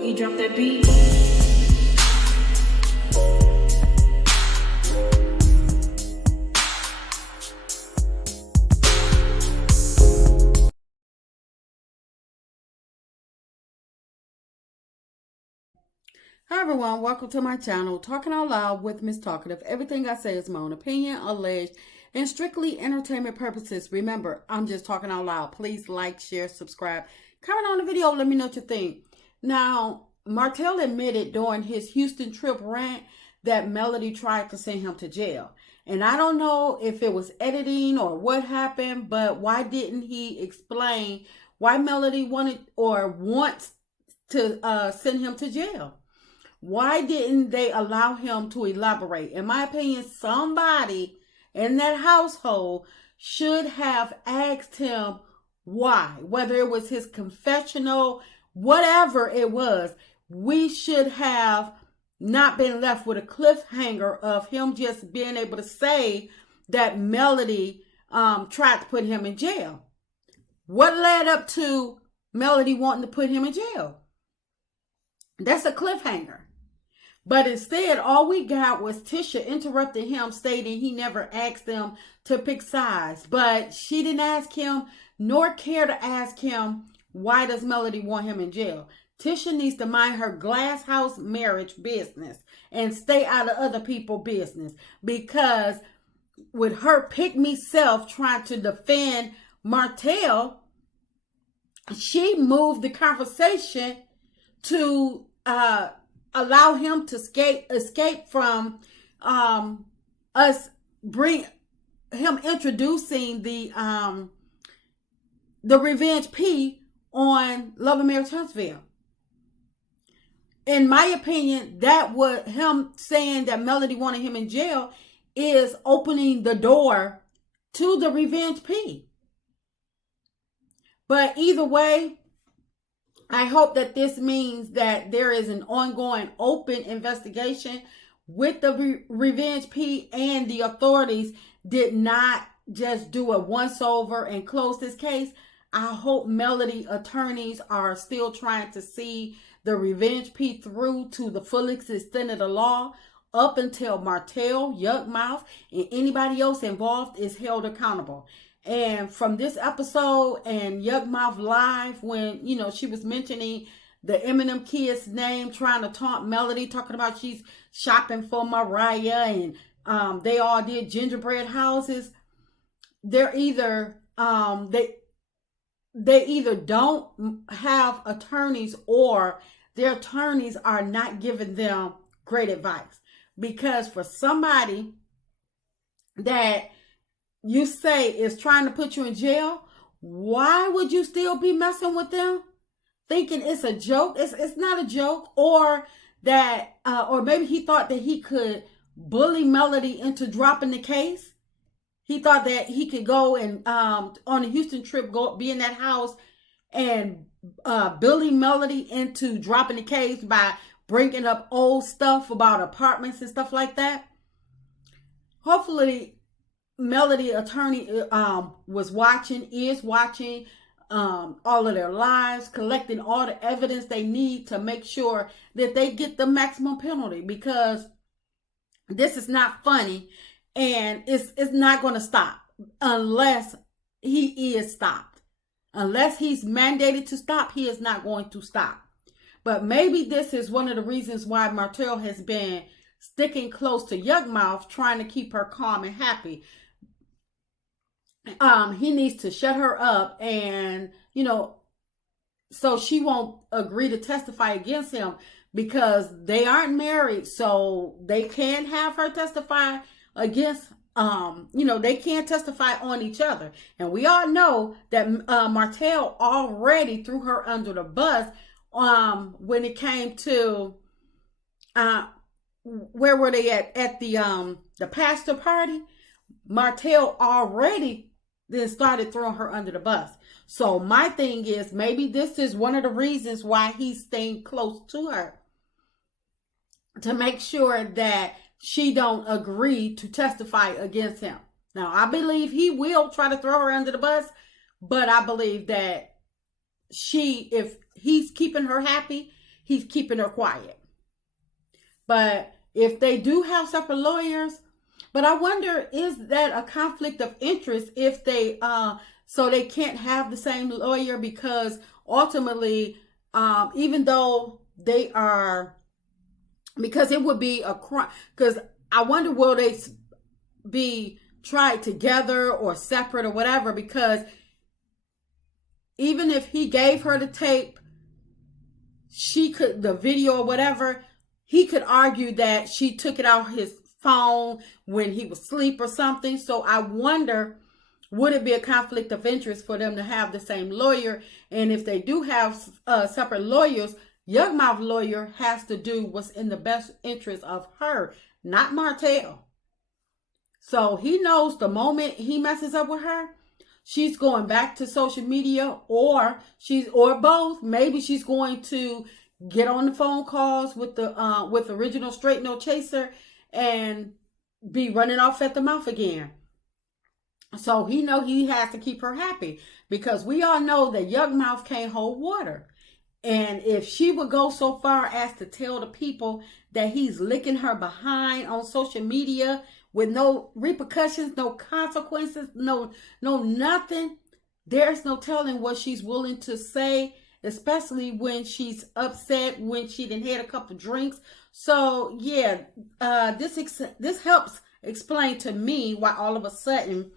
Boogie, drop that beat. Hi everyone, welcome to my channel, Talking Out Loud with Miss Talkative. Everything I say is my own opinion, alleged, and strictly entertainment purposes. Remember, I'm just talking out loud. Please like, share, subscribe, comment on the video, let me know what you think. Now, Martell admitted during his Houston trip rant that Melody tried to send him to jail. And I don't know if it was editing or what happened, but why didn't he explain why Melody wanted or wants to send him to jail? Why didn't they allow him to elaborate? In my opinion, somebody in that household should have asked him why. Whether it was his confessional, whatever it was, we should have not been left with a cliffhanger of him just being able to say that Melody tried to put him in jail. What led up to Melody wanting to put him in jail? That's a cliffhanger. But instead, all we got was Tisha interrupting him, stating he never asked them to pick sides. But she didn't ask him, nor care to ask him, why does Melody want him in jail? Tisha needs to mind her glass house marriage business and stay out of other people's business. Because with her pick-me self trying to defend Martell, she moved the conversation to allow him to escape from us, bring him introducing the revenge P on Love and Marriage Huntsville. In my opinion, that was him saying that Melody wanted him in jail is opening the door to the revenge P. But either way, I hope that this means that there is an ongoing open investigation with the Revenge P, and the authorities did not just do a once-over and close this case. I hope Melody attorneys are still trying to see the Revenge P through to the fullest extent of the law up until Martell, Yuck Mouth, and anybody else involved is held accountable. And from this episode and Yuck Mouth Live, when, you know, she was mentioning the Eminem kid's name, trying to taunt Melody, talking about she's shopping for Mariah, and they all did gingerbread houses. They're either, they either don't have attorneys, or their attorneys are not giving them great advice. Because for somebody that you say is trying to put you in jail, why would you still be messing with them? Thinking it's a joke. It's not a joke. Or that, or maybe he thought that he could bully Melody into dropping the case. He thought that he could go and on a Houston trip, be in that house and bully Melody into dropping the case by bringing up old stuff about apartments and stuff like that. Hopefully, Melody attorney is watching all of their lives, collecting all the evidence they need to make sure that they get the maximum penalty, because this is not funny, and it's not going to stop unless he is stopped. Unless he's mandated to stop, he is not going to stop. But maybe this is one of the reasons why Martell has been sticking close to Yuck Mouth, trying to keep her calm and happy. He needs to shut her up, and, you know, so she won't agree to testify against him, because they aren't married, so they can't have her testify against, you know, they can't testify on each other. And we all know that Martell already threw her under the bus when it came to, where were they at the pastor party? Martell already then started throwing her under the bus. So my thing is, maybe this is one of the reasons why he's staying close to her, to make sure that she don't agree to testify against him. Now, I believe he will try to throw her under the bus, but I believe that if he's keeping her happy, he's keeping her quiet. But if they do have separate lawyers, but I wonder, is that a conflict of interest if they so they can't have the same lawyer? Because ultimately, even though they are, because it would be a crime. Because I wonder, will they be tried together or separate or whatever? Because even if he gave her the tape, she could, the video or whatever, he could argue that she took it out his phone when he was asleep or something. So I wonder, would it be a conflict of interest for them to have the same lawyer? And if they do have separate lawyers, Young Mouth lawyer has to do what's in the best interest of her, not Martell. So he knows the moment he messes up with her, she's going back to social media, or both. Maybe she's going to get on the phone calls with the with original Straight No Chaser and be running off at the mouth again. So he has to keep her happy, because we all know that Young Mouth can't hold water. And if she would go so far as to tell the people that he's licking her behind on social media with no repercussions, no consequences, no nothing, there's no telling what she's willing to say, especially when she's upset, when she done had a couple drinks. So yeah, this helps explain to me why all of a sudden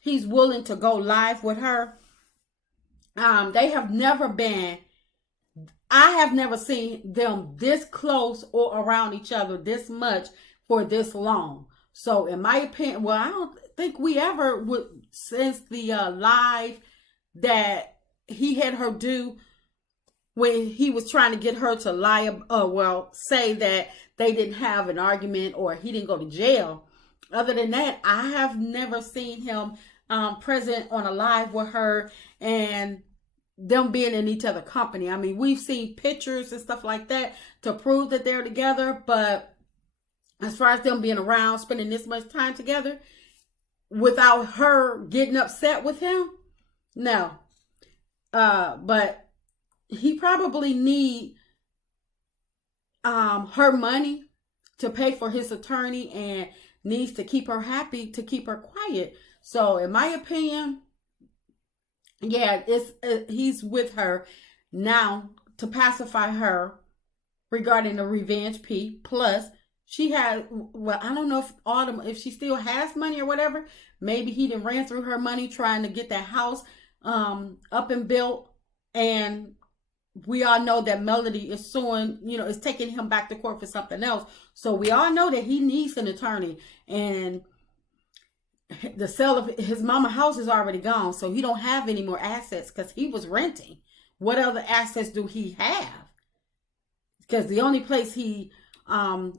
he's willing to go live with her. They have never been, I have never seen them this close or around each other this much for this long. So in my opinion, well, I don't think we ever would, since the live that he had her do when he was trying to get her to lie, say that they didn't have an argument or he didn't go to jail. Other than that, I have never seen him present on a live with her and them being in each other's company. I mean, we've seen pictures and stuff like that to prove that they're together, but as far as them being around, spending this much time together without her getting upset with him, no. But he probably need her money to pay for his attorney and needs to keep her happy, to keep her quiet. So in my opinion, yeah, he's with her now to pacify her regarding the revenge P. Plus, she had, well, I don't know if she still has money or whatever. Maybe he done ran through her money trying to get that house up and built. And we all know that Melody is suing, is taking him back to court for something else. So we all know that he needs an attorney. And the sale of his mama house is already gone. So he don't have any more assets because he was renting. What other assets do he have? Because the only place he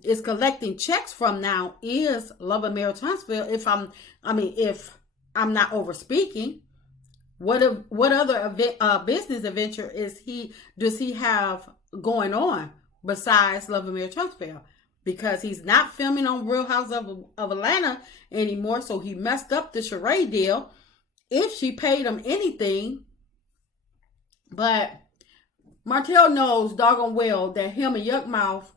is collecting checks from now is Love and Marriage Huntsville. If I'm not overspeaking, what other business adventure does he have going on besides Love and Marriage Huntsville? Because he's not filming on Real House of Atlanta anymore, so he messed up the Sheree deal. If she paid him anything, but Martell knows doggone well that him and Yuck Mouth,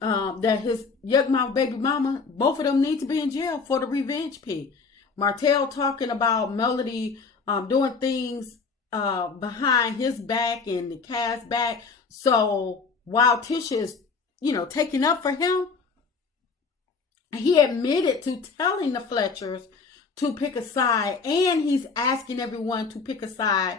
that his Yuck Mouth baby mama, both of them need to be in jail for the revenge P. Martell talking about Melody doing things behind his back and the Cass back. So while Tisha is, taking up for him, he admitted to telling the Fletchers to pick a side, and he's asking everyone to pick a side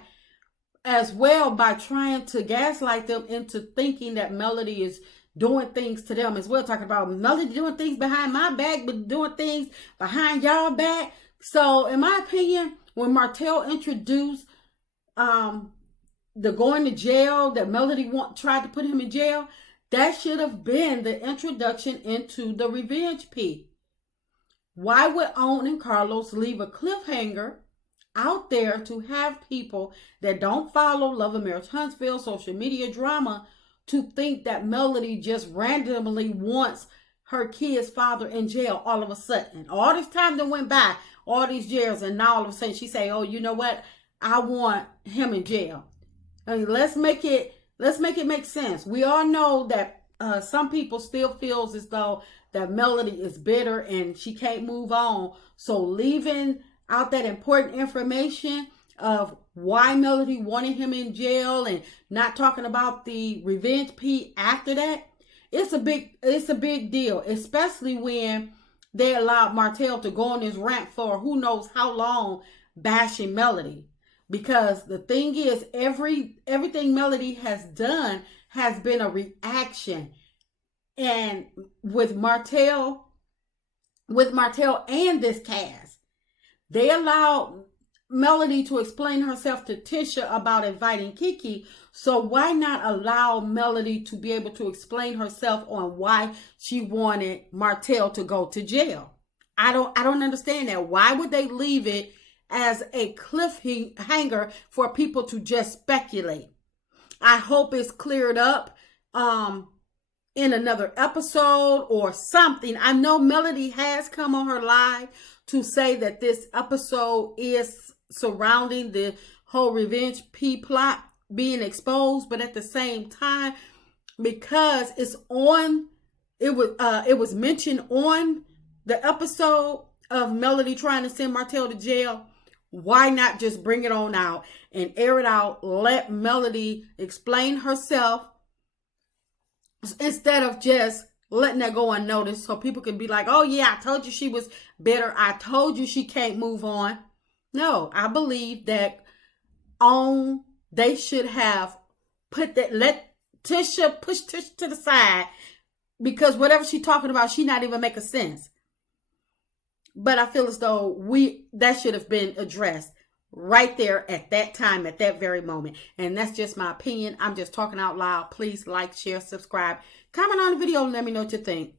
as well by trying to gaslight them into thinking that Melody is doing things to them as well. Talking about Melody doing things behind my back, but doing things behind y'all back. So in my opinion, when Martell introduced the going to jail, that Melody tried to put him in jail, that should have been the introduction into the revenge P. Why would Owen and Carlos leave a cliffhanger out there to have people that don't follow Love and Marriage Huntsville social media drama to think that Melody just randomly wants her kid's father in jail all of a sudden? All this time that went by, all these years, and now all of a sudden she say, oh, you know what? I want him in jail. I mean, let's make it Let's make it make sense. We all know that some people still feels as though that Melody is bitter and she can't move on. So leaving out that important information of why Melody wanted him in jail and not talking about the revenge P after that, it's a big deal, especially when they allowed Martell to go on this rant for who knows how long, bashing Melody. Because the thing is, everything Melody has done has been a reaction. And with Martell and this cast, they allowed Melody to explain herself to Tisha about inviting Kiki. So why not allow Melody to be able to explain herself on why she wanted Martell to go to jail? I don't understand that. Why would they leave it as a cliffhanger for people to just speculate? I hope it's cleared up in another episode or something. I know Melody has come on her live to say that this episode is surrounding the whole revenge P plot being exposed, but at the same time, because it was mentioned on the episode of Melody trying to send Martell to jail, why not just bring it on out and air it out? Let Melody explain herself instead of just letting that go unnoticed, so people can be like, oh yeah, I told you she was bitter. I told you she can't move on. No, I believe that they should have let Tisha push Tisha to the side, because whatever she's talking about, she not even making sense. But I feel as though that should have been addressed right there at that time, at that very moment. And that's just my opinion. I'm just talking out loud. Please like, share, subscribe, comment on the video, and let me know what you think.